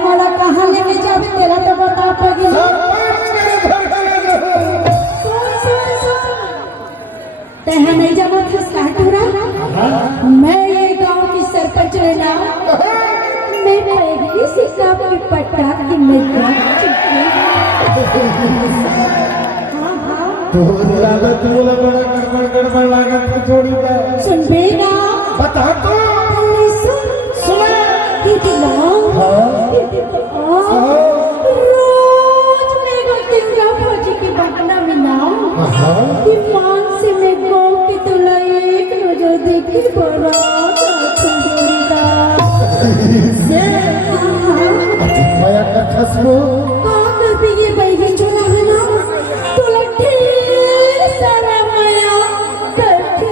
मला कहाँ लेके जावे तेरा तो बता पगी तह नहीं जाना था साटूरा मैं ये गांव की सरपंच रहना मैं पहली सिक्का पे पटका की मैं तो लागत मुला बड़ा गड़बड़ लागत थोड़ी का सुन बेना बता तो सुना दीदी लोग रोज मैं गलती क्या पहुंची की बटना में नाम कि मान से मैं गाँव की तुला एक नजर देखी बड़ा सुंदरीदा से माया का खसबो कहाँ कर भी ये बैठी चुना है ना तुला ढेर सारा माया करती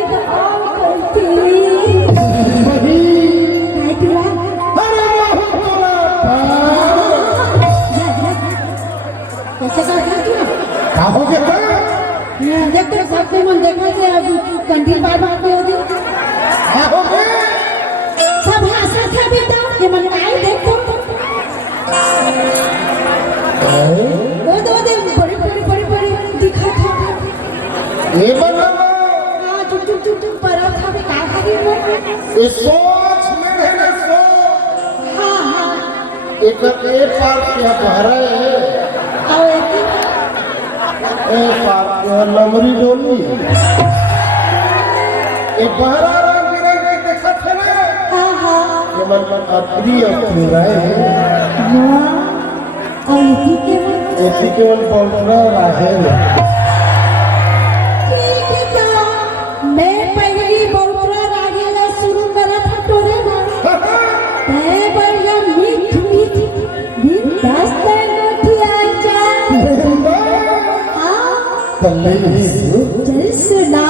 देखो सबसे मन देखो से अब कंटीन बार बार पे होती सब हंसा था बेटा ये मन आई देखो वो दो दे बड़ी दिखा था ये बना हां चुप पर था पे का करी वो ये सोच में है ना सोच हां एक पार क्या भरा है और एक पार क्या लमरी डोली एक बहरा रंग बिरंगे देखा थे ना हां ये मन अपनी रहे और इसी के मन पहुंचना रहे ठीक है तो मैं पहली बहुतरा रागेला शुरू करा था टोरे ना मैं बढ़िया मीठ बिंदास बैठी आई जा हाँ चल सुना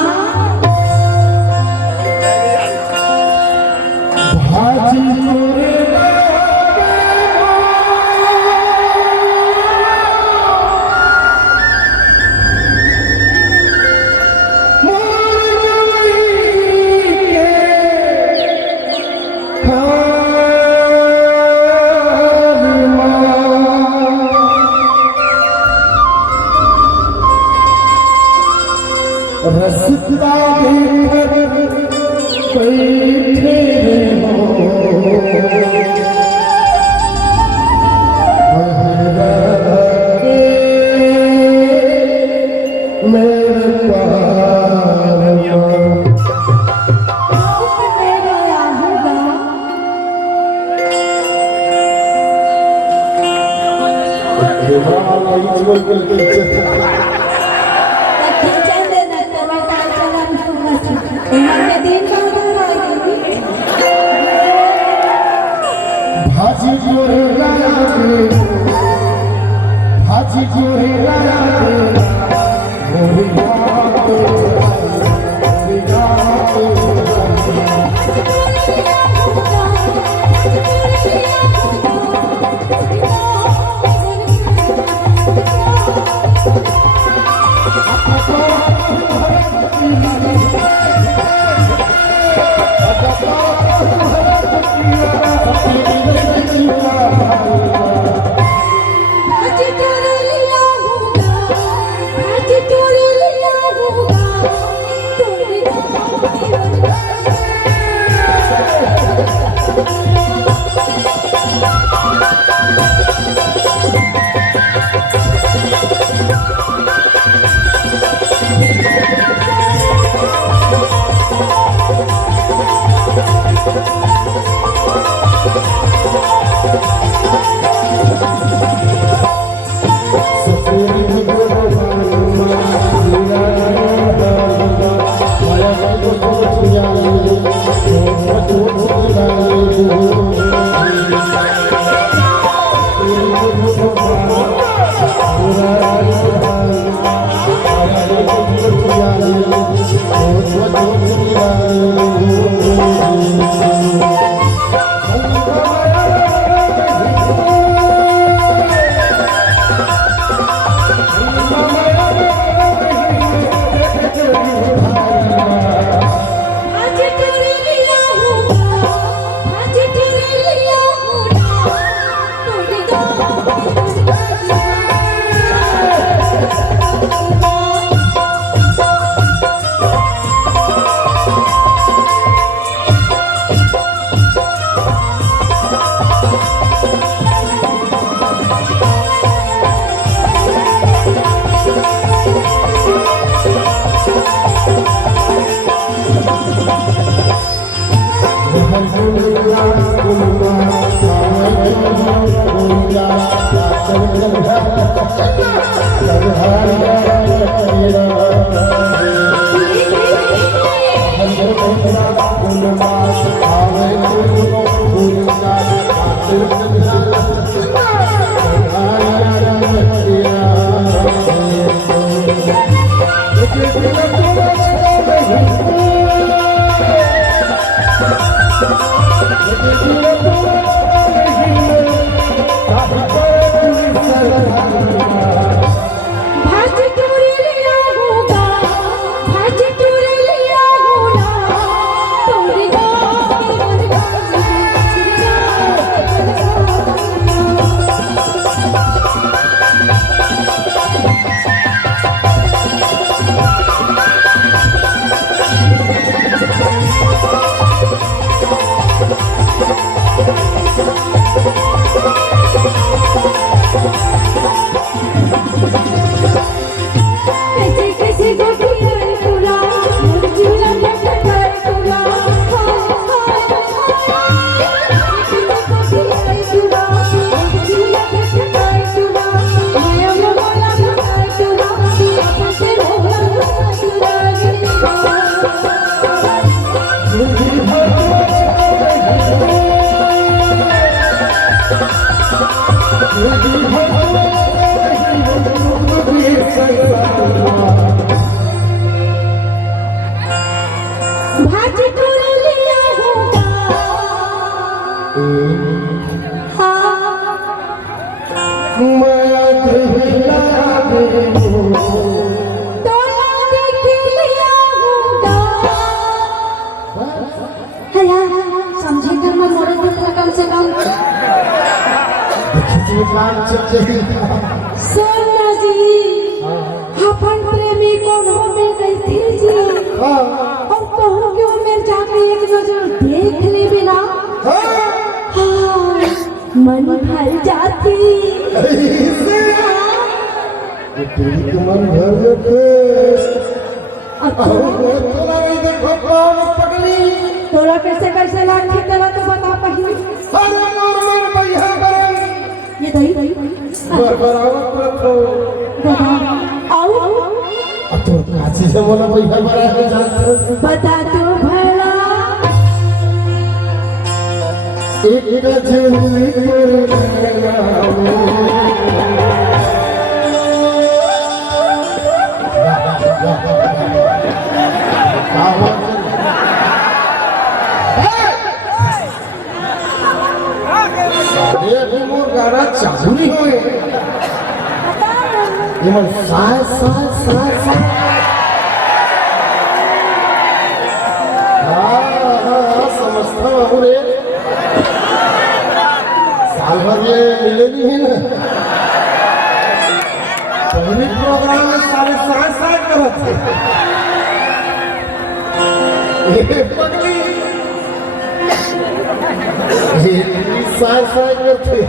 भाजी तोरे रसता बैठे हो मेरे भाजी जोरे लाया भाजी जोरे लाया मोरी बात भाजी तुरे लिया होगा समझेगा मैं मोरे दूसरा कम से कम सोना जी अपन प्रेमी कोनो में गई थी जी और कहूँ क्यों मेरे जाके एक नजर देख ले बिना मन भर जाती तेरी तो मन भर जाते तोरा कैसे कैसे लाठी तेरा तो बता पहले ये दही बता तो भला गाना चालू नहीं हुए समझता हूँ रे साल भर ये मिले नहीं है ना पहले प्रोग्राम में साढ़े 7 करो थे ये पगली साथ करते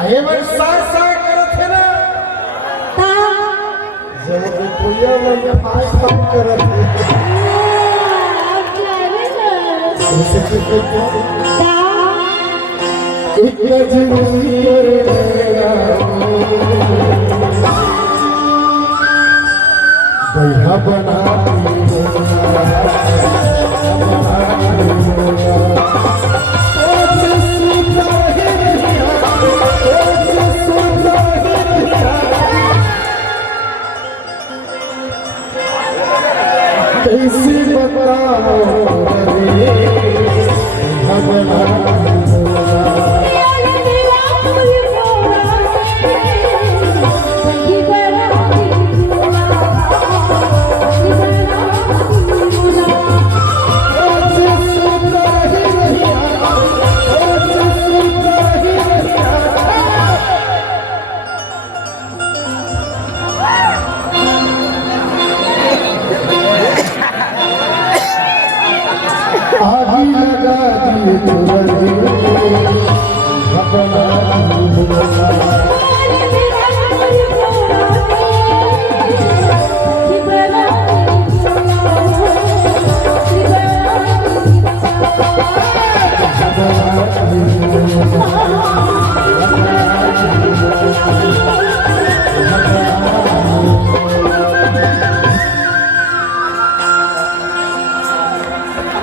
आए बार साथ करते ना जब कोई मन आज काम करते एक जिंदगी भैया बना